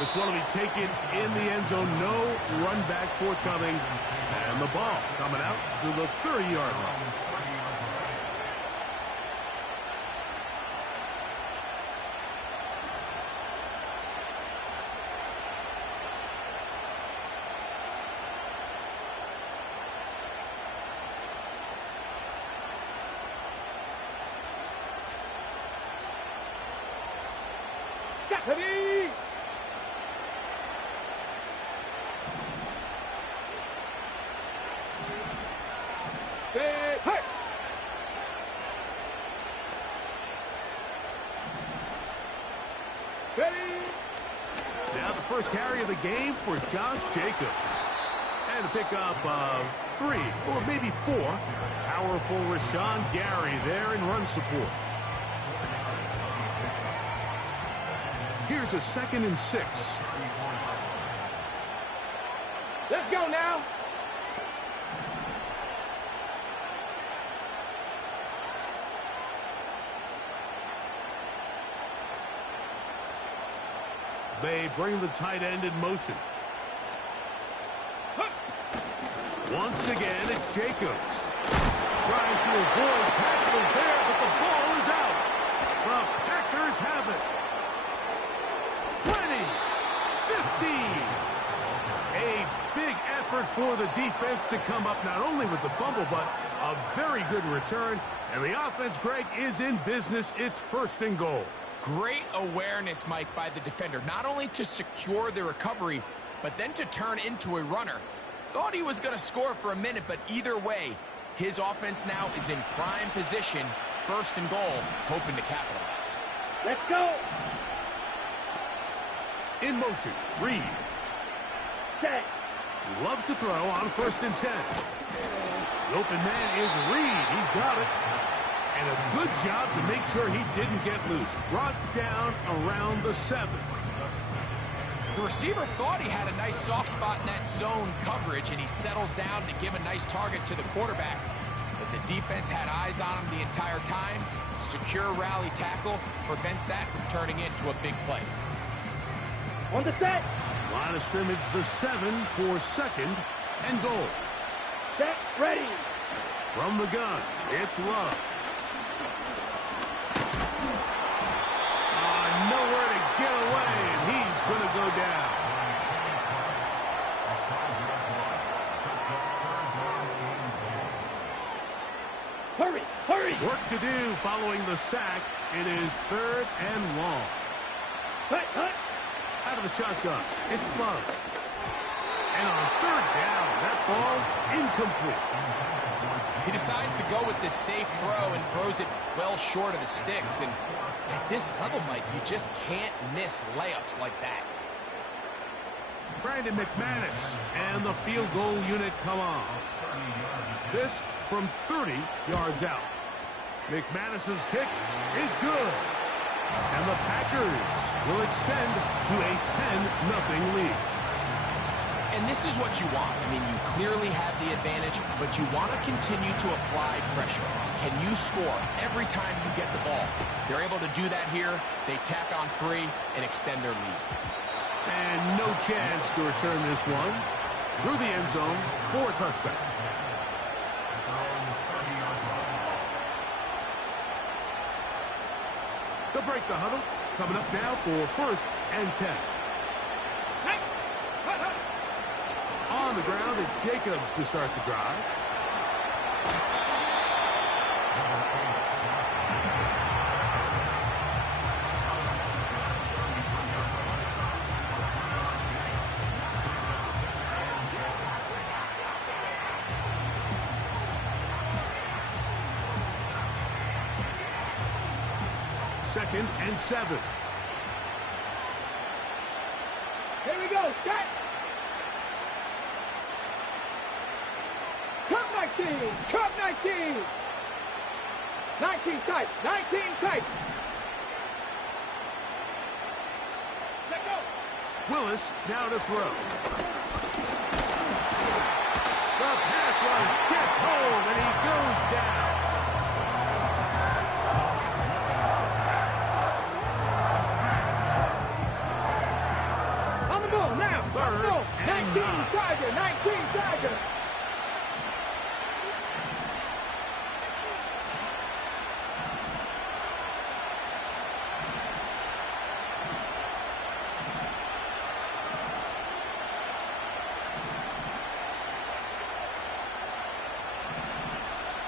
This one will be taken in the end zone. No run back forthcoming. And the ball coming out to the 30-yard line. Ready! Hey! Ready! Now the first carry of the game for Josh Jacobs. And a pickup of 3 or maybe 4. Powerful Rashawn Gary there in run support. Here's a 2nd and 6. Let's go now. They bring the tight end in motion. Once again, it's Jacobs. Trying to avoid tackles there, but the ball is out. The Packers have it. 20, 15. A big effort for the defense to come up not only with the fumble, but a very good return. And the offense, Greg, is in business. It's 1st and goal. Great awareness, Mike, by the defender. Not only to secure the recovery, but then to turn into a runner. Thought he was going to score for a minute, but either way, his offense now is in prime position, 1st and goal, hoping to capitalize. Let's go. In motion, Reed. Set. Loves to throw on 1st and 10. The open man is Reed. He's got it. And a good job to make sure he didn't get loose. Brought down around the 7. The receiver thought he had a nice soft spot in that zone coverage, and he settles down to give a nice target to the quarterback. But the defense had eyes on him the entire time. Secure rally tackle prevents that from turning into a big play. On the set. Line of scrimmage, the 7 for 2nd and goal. Set. Ready. From the gun, it's Love. Nowhere to get away, and he's going to go down. Hurry, hurry. Work to do following the sack. It is 3rd and long. Hut, hut. Out of the shotgun, it's Love. And on 3rd down, that ball incomplete. He decides to go with this safe throw and throws it well short of the sticks. And at this level, Mike, you just can't miss layups like that. Brandon McManus and the field goal unit come on. This from 30 yards out. McManus's kick is good. And the Packers will extend to a 10-0 lead. And this is what you want. I mean, you clearly have the advantage, but you want to continue to apply pressure. Can you score every time you get the ball? They're able to do that here. They tack on 3 and extend their lead. And no chance to return this one. Through the end zone for a touchback. They'll break the huddle. Coming up now for 1st and 10. On the ground, it's Jacobs to start the drive. Second and 7. Here we go. Set. Cut 19. Cut 19. 19 tight. 19 tight. Let go. Willis now to throw. The pass rush gets hold and he goes down.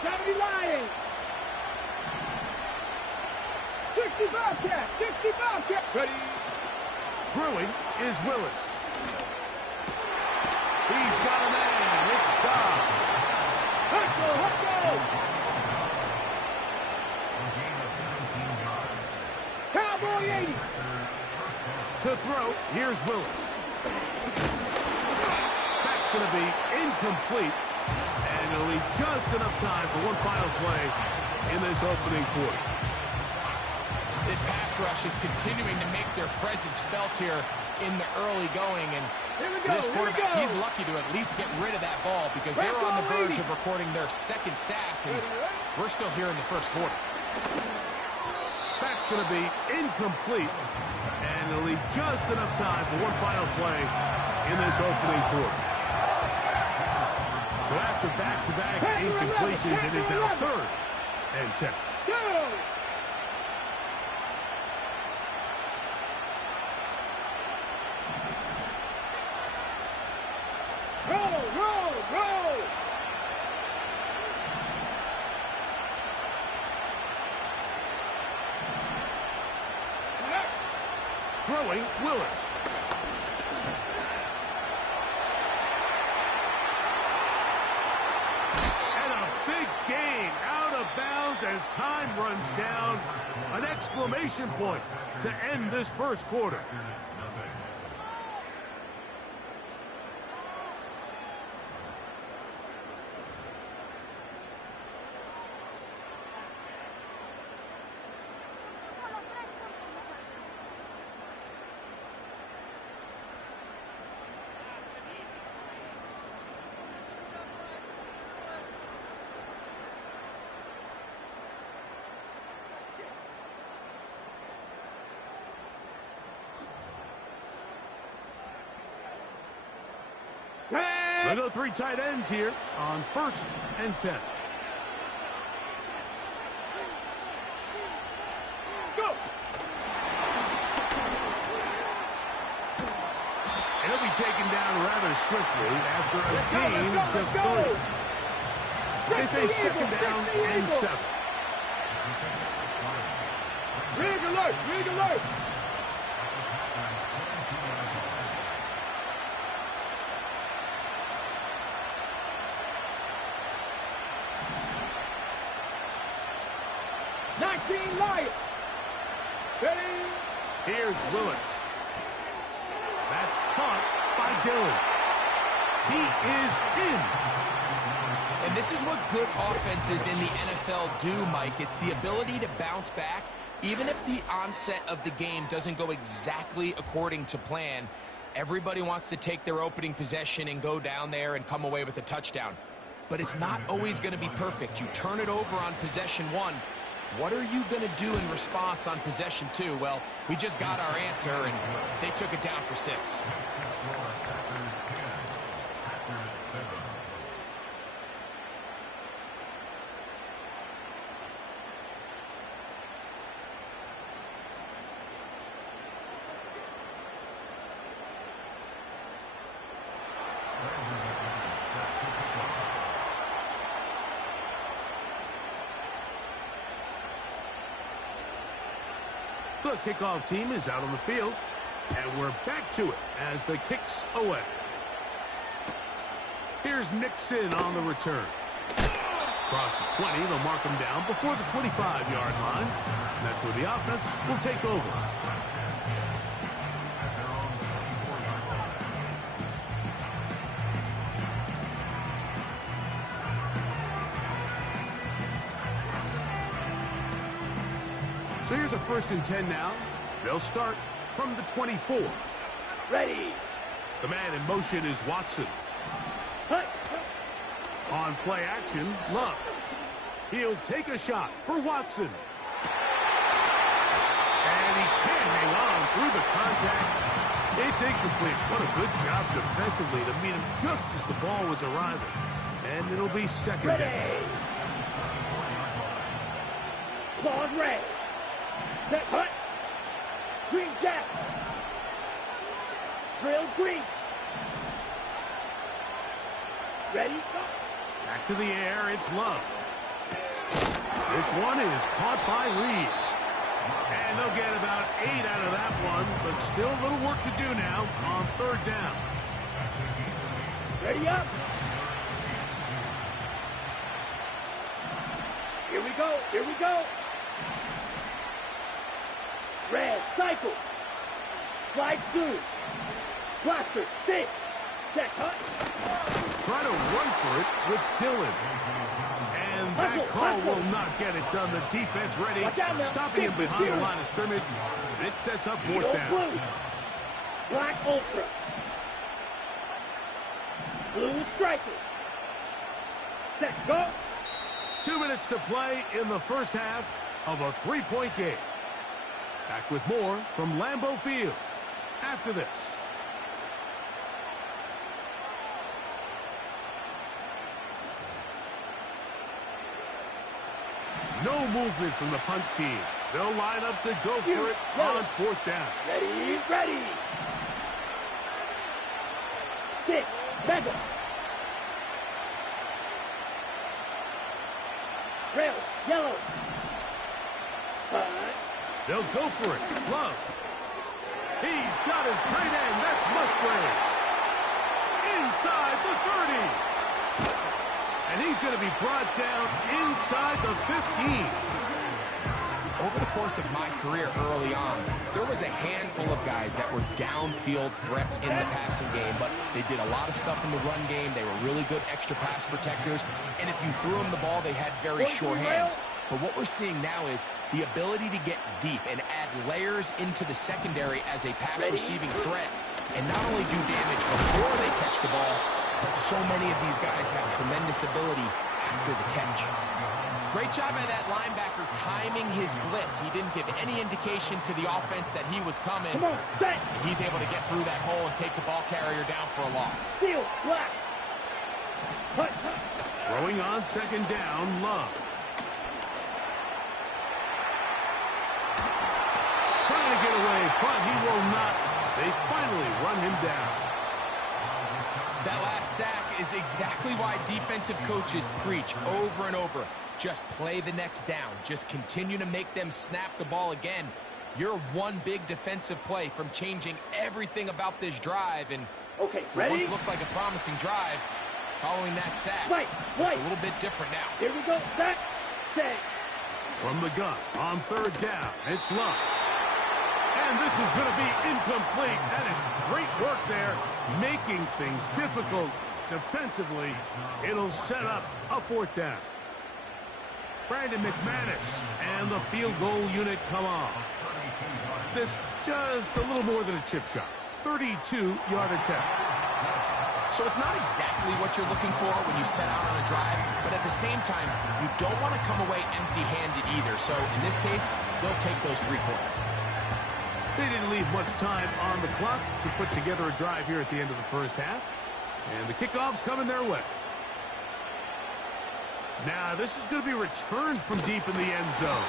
70 lying. 60 Bobcat. 60 Bobcat. Ready. Throwing is Willis. He's got a man. It's Dobbs. Hustle. Cowboy 80. To throw, here's Willis. That's going to be incomplete. And it'll leave just enough time for one final play in this opening quarter. This pass rush is continuing to make their presence felt here in the early going. And this quarterback, he's lucky to at least get rid of that ball because they're on the verge of recording their second sack. And we're still here in the first quarter. That's going to be incomplete. And it'll leave just enough time for one final play in this opening quarter. So after back-to-back incompletions, it is now 3rd and 10. Go! Roll! Throwing, Willis. And a big gain out of bounds as time runs down. An exclamation point to end this first quarter. We'll go 3 tight ends here on 1st and 10. Go! And he'll be taken down rather swiftly after a gain of just 3. They face 2nd down and 7. Rig alert! 19 Lions. Ready? Here's Willis. That's caught by Dillon. He is in. And this is what good offenses in the NFL do, Mike. It's the ability to bounce back. Even if the onset of the game doesn't go exactly according to plan, everybody wants to take their opening possession and go down there and come away with a touchdown. But it's not always going to be perfect. You turn it over on possession 1. What are you going to do in response on possession 2? Well, we just got our answer, and they took it down for 6. The kickoff team is out on the field, and we're back to it as the kick's away. Here's Nixon on the return. Across the 20, they'll mark him down before the 25-yard line. And that's where the offense will take over. So here's a 1st and 10 now. They'll start from the 24. Ready. The man in motion is Watson. Hut. On play action, Love. He'll take a shot for Watson. And he can't hang on through the contact. It's incomplete. What a good job defensively to meet him just as the ball was arriving. And it'll be 2nd down. Claude Ray. Set hut. Green Jack. Drill Green. Ready? Go. Back to the air, it's Love. This one is caught by Reed. And they'll get about 8 out of that one, but still a little work to do now on third down. Ready up. Here we go. Here we go. Red, cycle. Slide through. Blaster, stick. Check, huh? Try to run for it with Dillon. And that call will not get it done. The defense ready, stopping him behind the line of scrimmage. And it sets up fourth down. Blue. Black Ultra. Blue Striker. Set, go. 2 minutes to play in the first half of a 3-point game. Back with more from Lambeau Field after this. No movement from the punt team. They'll line up to go for it on fourth down. Ready, ready. Stick, mega. Rail, yellow. They'll go for it. Love. He's got his tight end. That's Musgrave. Inside the 30. And he's going to be brought down inside the 15. Over the course of my career early on, there was a handful of guys that were downfield threats in the passing game, but they did a lot of stuff in the run game. They were really good extra pass protectors, and if you threw them the ball, they had very sure hands. But what we're seeing now is the ability to get deep and add layers into the secondary as a pass receiving threat, and not only do damage before they catch the ball, but so many of these guys have tremendous ability after the catch. Great job by that linebacker timing his blitz. He didn't give any indication to the offense that he was coming. Come on, set. He's able to get through that hole and take the ball carrier down for a loss. Steal, black. Hut, hut. Throwing on second down, Love. Trying to get away, but he will not. They finally run him down. That last sack is exactly why defensive coaches preach over and over. Just play the next down. Just continue to make them snap the ball again. You're one big defensive play from changing everything about this drive. And okay, ready? Once looked like a promising drive, following that sack, it's a little bit different now. Here we go. Set. Set. From the gun on third down, it's Love. And this is going to be incomplete. That is great work there, making things difficult defensively. It'll set up a fourth down. Brandon McManus and the field goal unit come on. This just a little more than a chip shot. 32-yard attempt. So it's not exactly what you're looking for when you set out on a drive, but at the same time, you don't want to come away empty-handed either. So in this case, they'll take those 3 points. They didn't leave much time on the clock to put together a drive here at the end of the first half. And the kickoff's coming their way. Now, this is going to be returned from deep in the end zone.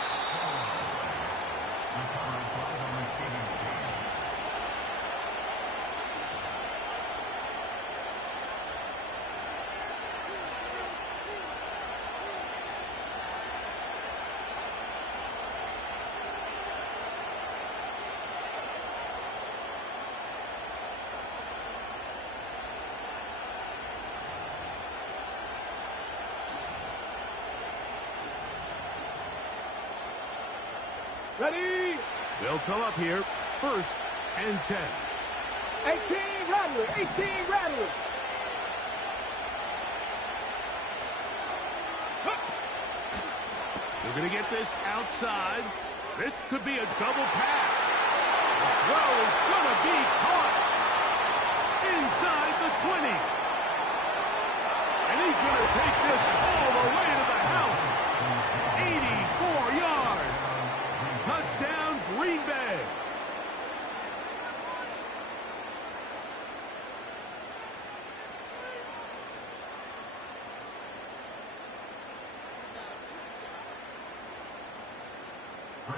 Ready? They'll come up here, 1st and 10. 18 Rattler, 18 Rattler. They're going to get this outside. This could be a double pass. The throw is going to be caught inside the 20. And he's going to take this all the way to the house. 84 yards. Touchdown, Green Bay.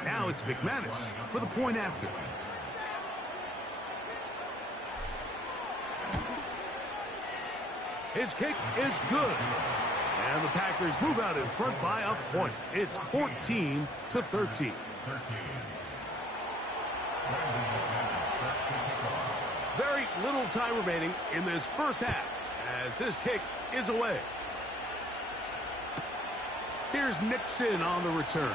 Now it's McManus for the point after. His kick is good. And the Packers move out in front by a point. It's 14-13. Very little time remaining in this first half as this kick is away. Here's Nixon on the return.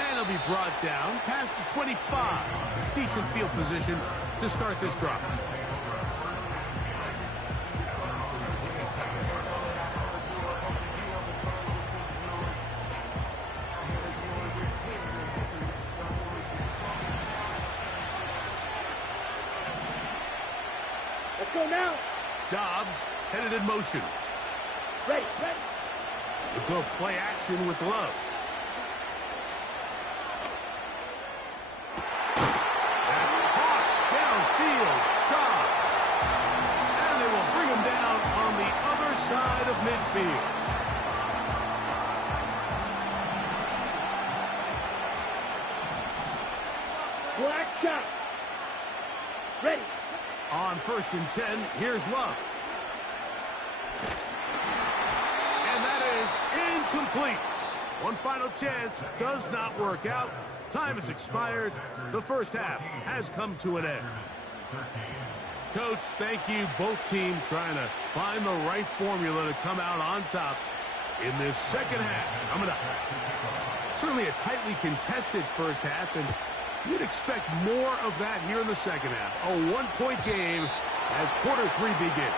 And he'll be brought down past the 25. Decent field position to start this drive. Let's go now. Dobbs headed in motion. Ready, ready. We'll go play action with Love. That's caught downfield. Dobbs. And they will bring him down on the other side of midfield. Black shot. Ready. On 1st and 10, here's Love. And that is incomplete. One final chance does not work out. Time has expired. The first half has come to an end. Coach, thank you. Both teams trying to find the right formula to come out on top in this second half. Coming up. Certainly a tightly contested first half, and you'd expect more of that here in the second half. A one-point game as quarter 3 begins.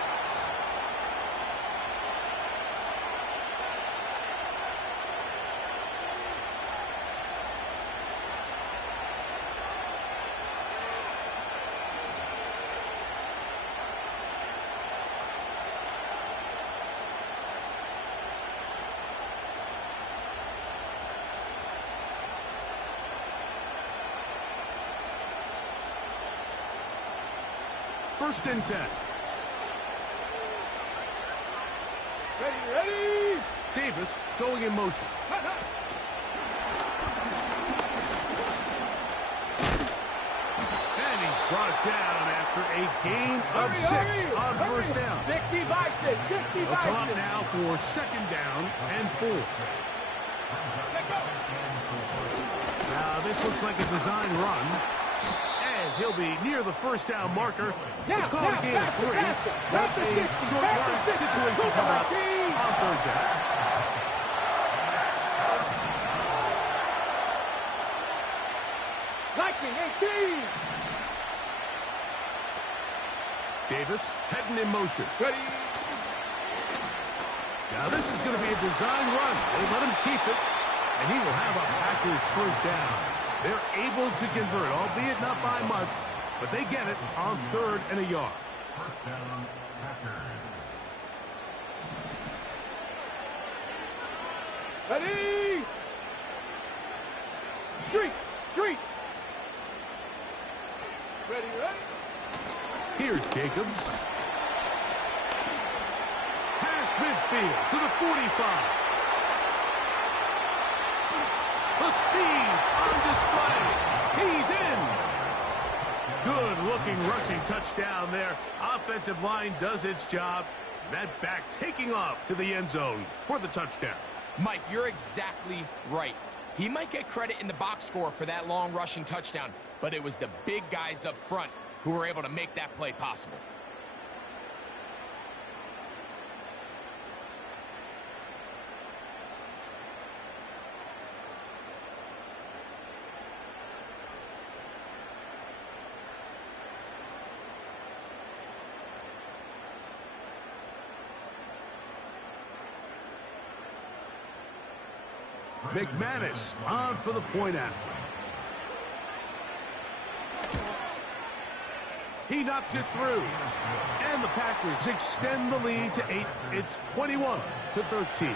First and 10. Ready, ready. Davis going in motion. And he's brought down after a gain of 6 on first down. 60 by 6, 60 They'll by come up 6. now for second down and 4. Now this looks like a design run. And he'll be near the first down marker. It's called a gain of 3. With a short yard situation coming up on third down. Viking 18. Davis heading in motion. Ready. Now this is going to be a design run. They let him keep it, and he will have a Packers first down. They're able to convert, albeit not by much, but they get it on 3rd and a yard. First down, Packers. Ready. Street, street. Ready, ready. Here's Jacobs. Past midfield to the 45. The speed on display. He's in. Good-looking rushing touchdown there. Offensive line does its job. That back taking off to the end zone for the touchdown. Mike, you're exactly right. He might get credit in the box score for that long rushing touchdown, but it was the big guys up front who were able to make that play possible. McManus on for the point after. He knocks it through. And the Packers extend the lead to 8. It's 21-13.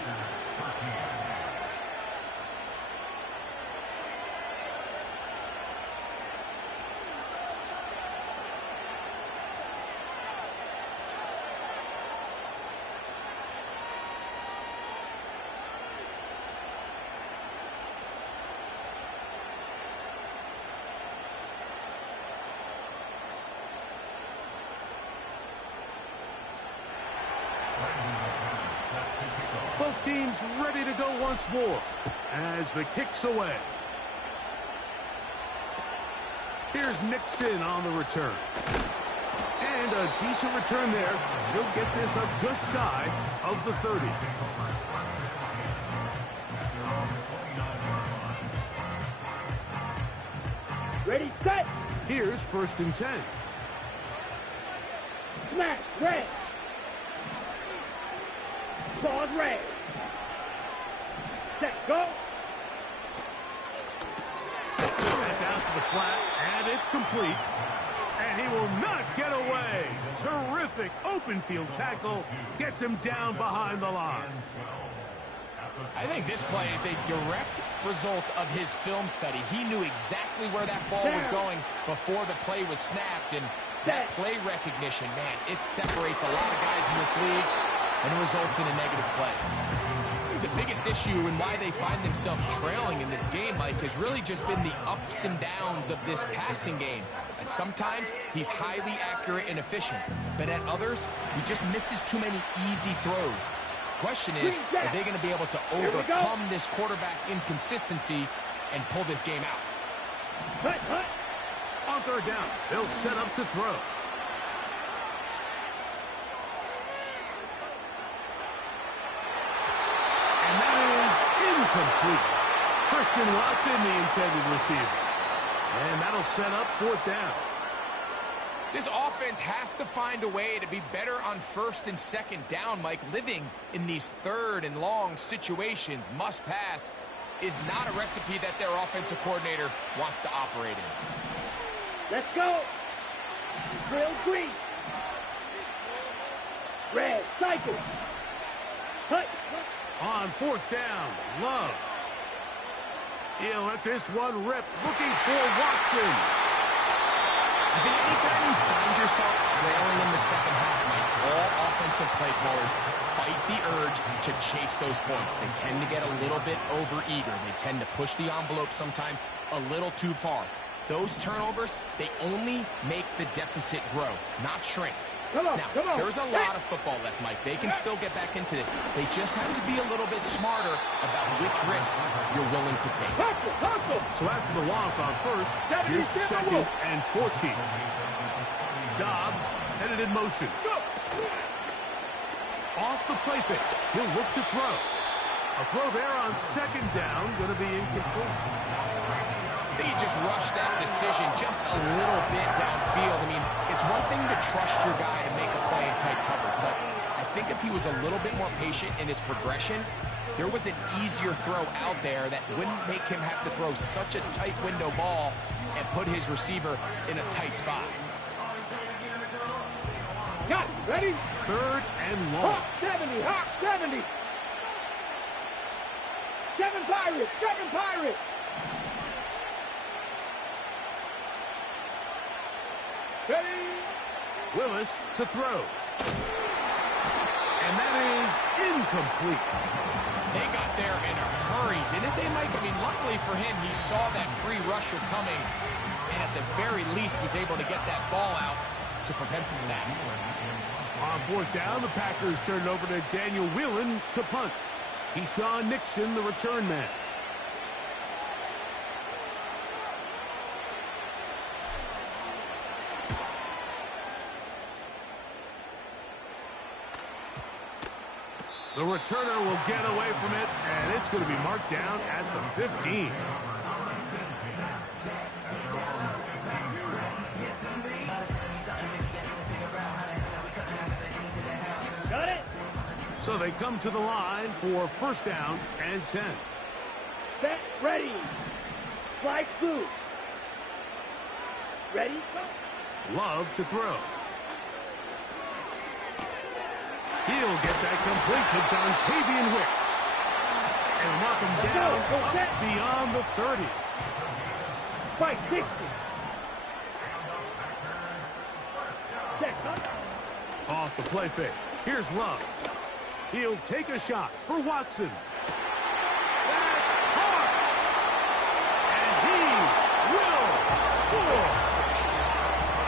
team's ready to go once more as the kick's away. Here's Nixon on the return. And a decent return there. He'll get this up just shy of the 30. Ready, set. Here's 1st and 10. Smash, red. Pause, red. Set, go. That's out to the flat, and it's complete. And he will not get away. Terrific open field tackle. Gets him down behind the line. I think this play is a direct result of his film study. He knew exactly where that ball was going before the play was snapped. And that play recognition, man, it separates a lot of guys in this league and results in a negative play. The biggest issue and why they find themselves trailing in this game, Mike, has really just been the ups and downs of this passing game. And sometimes he's highly accurate and efficient, but at others, he just misses too many easy throws. Question is, are they going to be able to overcome this quarterback inconsistency and pull this game out? Cut, cut. On 3rd down, they'll set up to throw. And that is incomplete. Christian Watson, the intended receiver. And that'll set up 4th down. This offense has to find a way to be better on 1st and 2nd down, Mike. Living in these 3rd and long situations, must pass, is not a recipe that their offensive coordinator wants to operate in. Let's go. Drill green. Red, cycle. Cut. On 4th down, Love. He'll let this one rip, looking for Watson. I think anytime you find yourself trailing in the second half, Mike, all offensive play callers fight the urge to chase those points. They tend to get a little bit overeager. They tend to push the envelope sometimes a little too far. Those turnovers, they only make the deficit grow, not shrink. Now, there's a lot of football left, Mike. They can still get back into this. They just have to be a little bit smarter about which risks you're willing to take. So after the loss on 1st, here's 2nd and 14. Dobbs headed in motion. Off the play fake. He'll look to throw. A throw there on 2nd down, going to be incomplete. I think he just rushed that decision just a little bit downfield. I mean, it's one thing to trust your guy to make a play in tight coverage, but I think if he was a little bit more patient in his progression, there was an easier throw out there that wouldn't make him have to throw such a tight window ball and put his receiver in a tight spot. Got it. Ready? 3rd and long. Hawk 70, Hawk 70. 7 Pirates, 7 Pirates. Ready? Willis to throw. And that is incomplete. They got there in a hurry, didn't they, Mike? I mean, luckily for him, he saw that free rusher coming and at the very least was able to get that ball out to prevent the sack. On 4th down, the Packers turned over to Daniel Whelan to punt. Keyshawn Nixon, the return man. The returner will get away from it, and it's going to be marked down at the 15. Got it. So they come to the line for 1st down and 10. Set, ready. Fly through. Ready, go. Love to throw. He'll get that complete to Dontavian Wicks. And knock him down up beyond the 30. Spike 60. Set, up. Off the play fake. Here's Love. He'll take a shot for Watson. That's hard. And he will score.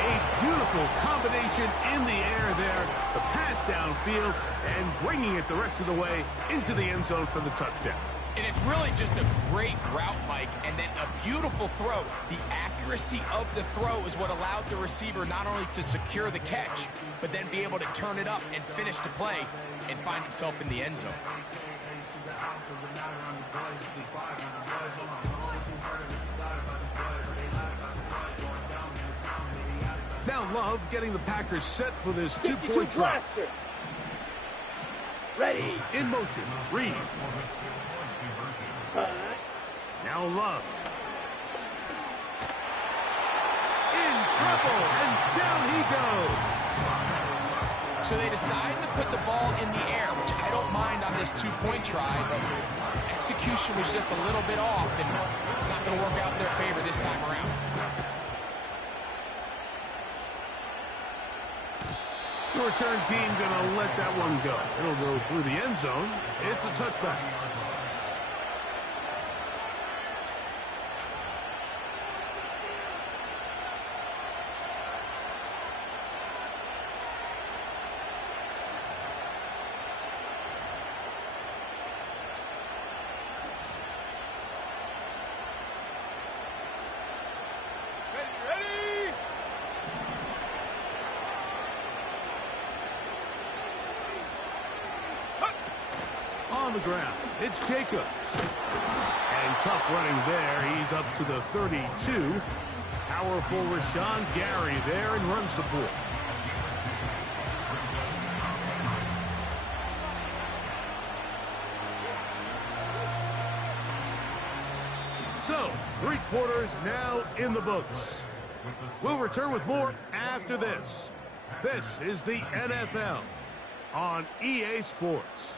A beautiful Beautiful combination in the air there. The pass downfield and bringing it the rest of the way into the end zone for the touchdown. And it's really just a great route, Mike, and then a beautiful throw. The accuracy of the throw is what allowed the receiver not only to secure the catch, but then be able to turn it up and finish the play and find himself in the end zone. Now Love getting the Packers set for this two-point try. Ready. In motion, Reed. Now Love. In trouble, and down he goes. So they decide to put the ball in the air, which I don't mind on this two-point try, but execution was just a little bit off, and it's not going to work out in their favor this time around. The return team going to let that one go. It'll go through the end zone. It's a touchback. On the ground, it's Jacobs. And tough running there. He's up to the 32. Powerful Rashawn Gary there in run support. So, 3 quarters now in the books. We'll return with more after this. This is the NFL on EA Sports.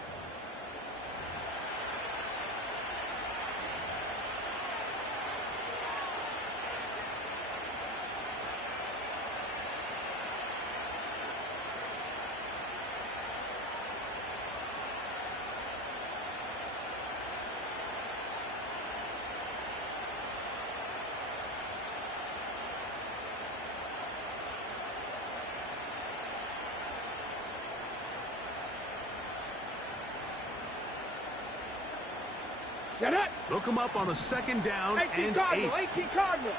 Get it. Look him up on a second down and 8. 18 Cardinal.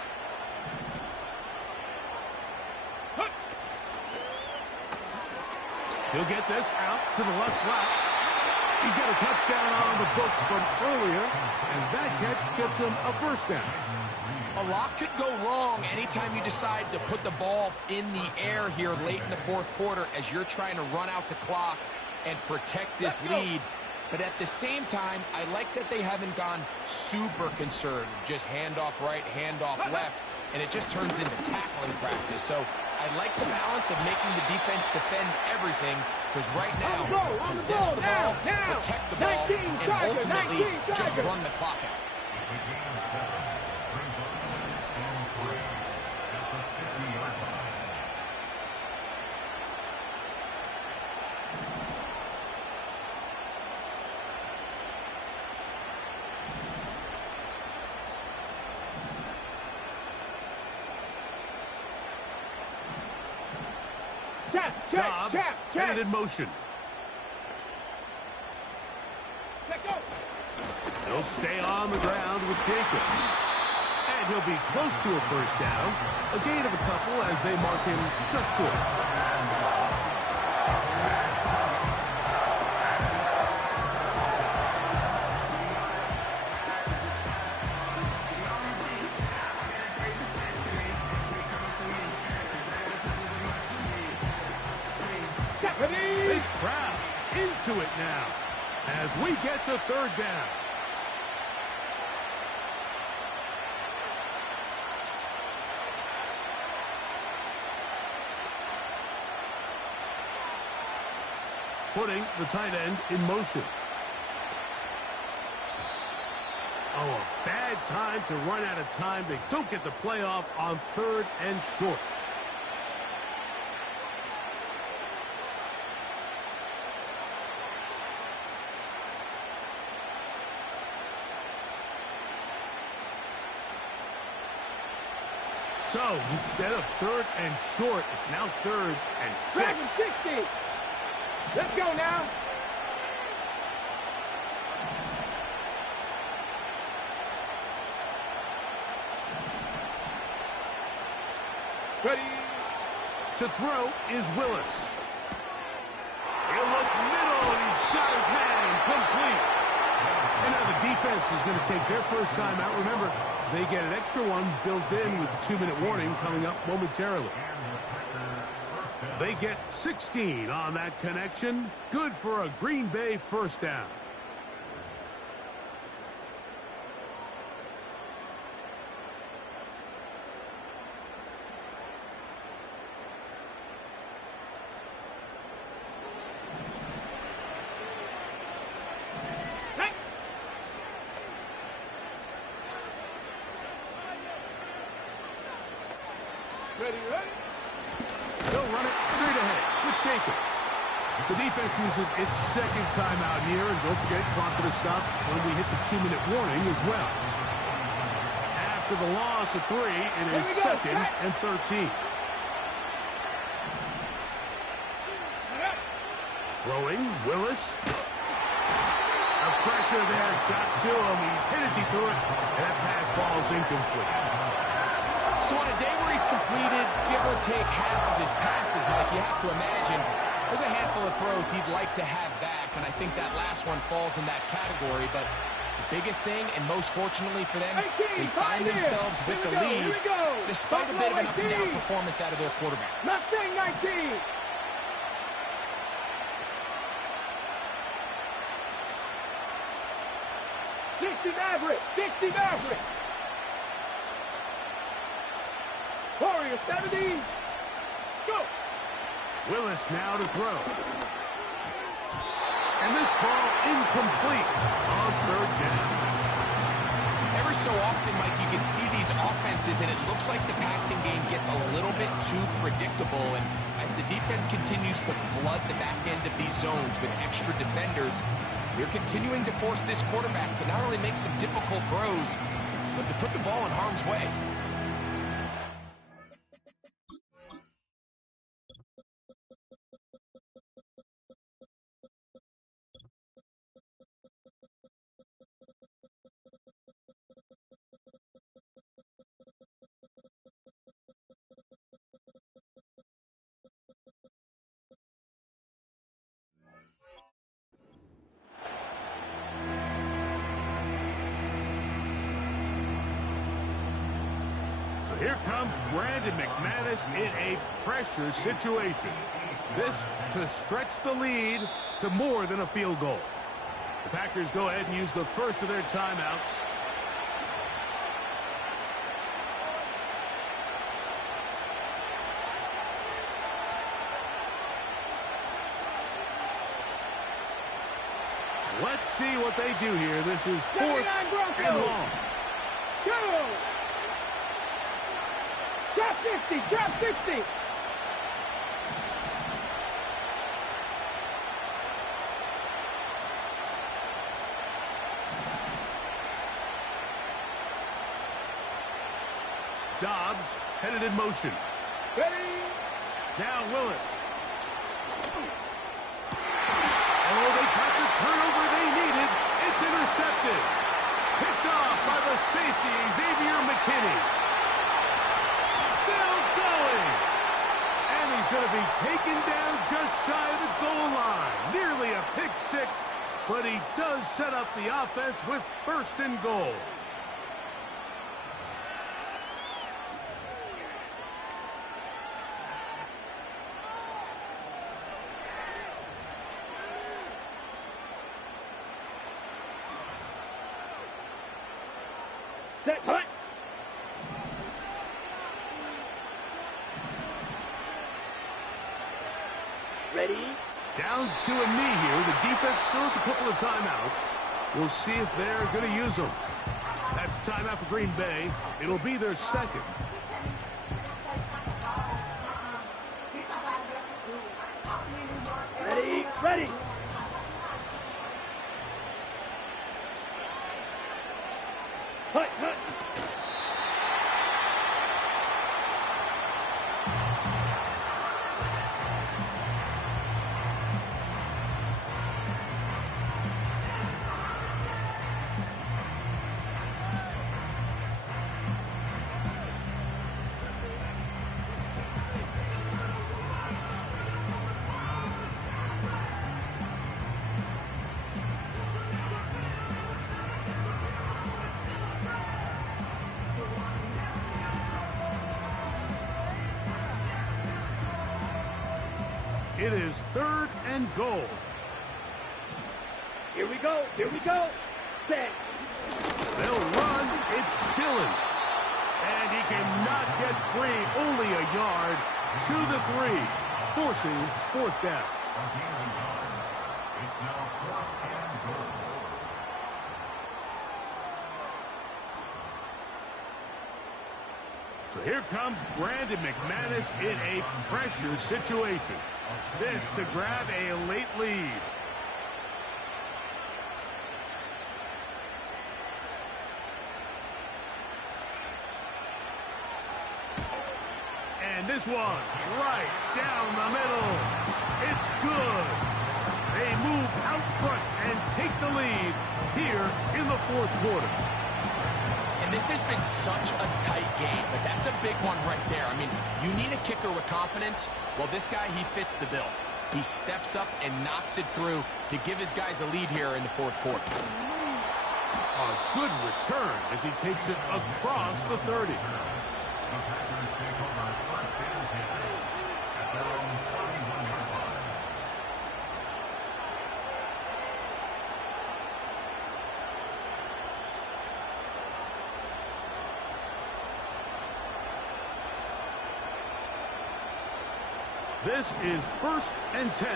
He'll get this out to the left flat. He's got a touchdown on the books from earlier, and that catch gets him a first down. A lot could go wrong anytime you decide to put the ball in the air here late in the fourth quarter as you're trying to run out the clock and protect this lead. But at the same time, I like that they haven't gone super conservative, just handoff right, handoff left, and it just turns into tackling practice. So I like the balance of making the defense defend everything, because right now, possess the ball, protect the ball, and ultimately just run the clock out. Dobbs headed in motion. He'll stay on the ground with Jacobs. And he'll be close to a first down. A gain of a couple as they mark him just short. This crowd into it now as we get to third down. Putting the tight end in motion. Oh, a bad time to run out of time. They don't get the playoff on 3rd and short. So, instead of 3rd and short, it's now 3rd and 6. 60. Let's go now. Ready. To throw is Willis. He'll look middle, and he's got his man complete. And now the defense is going to take their first time out. Remember, they get an extra one built in with the 2-minute warning coming up momentarily. They get 16 on that connection. Good for a Green Bay first down. Ready, ready. They'll run it straight ahead with Jacobs. The defense uses its second timeout here, and don't forget, clock to stop when we hit the 2-minute warning as well. After the loss of 3, it is 2nd and 13. Throwing, Willis. The pressure there got to him. He's hit as he threw it, and that pass ball is incomplete. So on a day where he's completed, give or take half of his passes, Mike, you have to imagine there's a handful of throws he'd like to have back, and I think that last one falls in that category. But the biggest thing, and most fortunately for them, they find themselves with the lead, despite a bit of an up-and-down performance out of their quarterback. Mustang 19. Maverick, 60 Maverick. Warrior 70. Go. Willis now to throw. And this ball incomplete on 3rd down. Every so often, Mike, you can see these offenses, and it looks like the passing game gets a little bit too predictable. And as the defense continues to flood the back end of these zones with extra defenders, they're continuing to force this quarterback to not only make some difficult throws, but to put the ball in harm's way. Here comes Brandon McManus in a pressure situation. This to stretch the lead to more than a field goal. The Packers go ahead and use the first of their timeouts. Let's see what they do here. This is 4th and long. Go! Drop 60, drop 60. Dobbs headed in motion. Ready? Now Willis. Oh, they got the turnover they needed. It's intercepted. Picked off by the safety, Xavier McKinney. Still going. And he's going to be taken down just shy of the goal line. Nearly a pick six, but he does set up the offense with 1st and goal. Set, punt. Ready? Down to a knee here. The defense still has a couple of timeouts. We'll see if they're going to use them. That's timeout for Green Bay. It'll be their 2nd. Ready? Ready? Punt, punt. It is 3rd and goal. Here we go. Here we go. Set. They'll run. It's Dillon. And he cannot get free. Only a yard to the 3, forcing 4th down. It's now 4th and goal. So here comes Brandon McManus in a pressure situation. This to grab a late lead. And this one, right down the middle. It's good. They move out front and take the lead here in the 4th quarter. And this has been such a tight game, but that's a big one right there. I mean, you need a kicker with confidence. Well, this guy, he fits the bill. He steps up and knocks it through to give his guys a lead here in the 4th quarter. A good return as he takes it across the 30. The Packers take over 1st and 10 at their own 41-yard line. This is 1st and 10.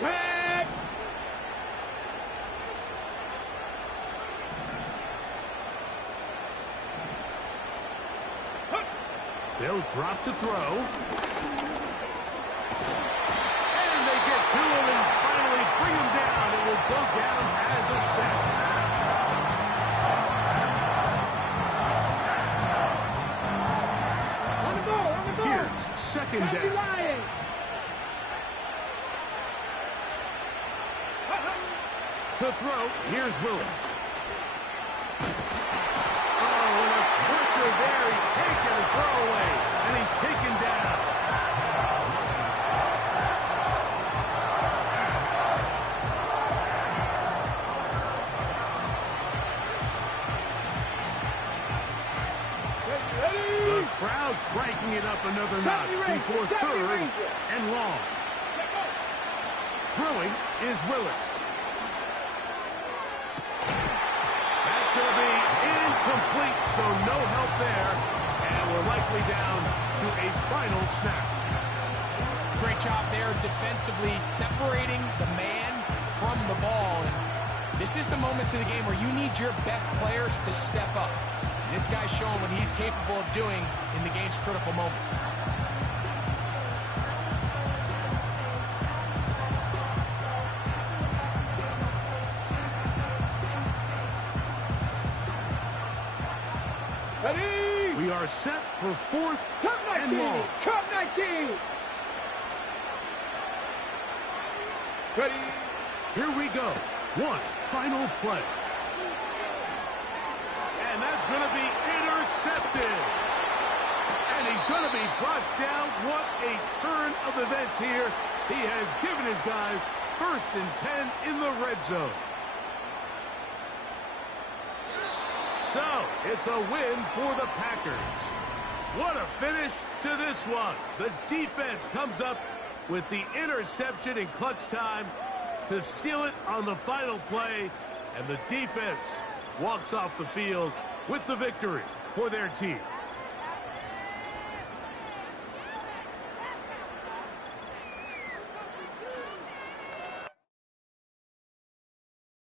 Set. They'll drop to throw. And they get to him and finally bring him down. It will go down as a sack. On the goal. On the goal. Here's 2nd Happy down. Lions. To throw, here's Willis. Oh, and a pressure there. He can't get a throwaway, and he's taken down. The crowd cranking it up another notch before 3rd and long. Throwing is Willis. That's going to be incomplete, so no help there. And we're likely down to a final snap. Great job there defensively, separating the man from the ball. And this is the moments of the game where you need your best players to step up. And this guy's showing what he's capable of doing in the game's critical moment. Ready. We are set for 4th Cup and 19. long. Cup 19. Ready. Here we go. One final play. And that's going to be intercepted. And he's going to be brought down. What a turn of events here. He has given his guys 1st and 10 in the red zone. So, it's a win for the Packers. What a finish to this one. The defense comes up with the interception in clutch time to seal it on the final play, and the defense walks off the field with the victory for their team.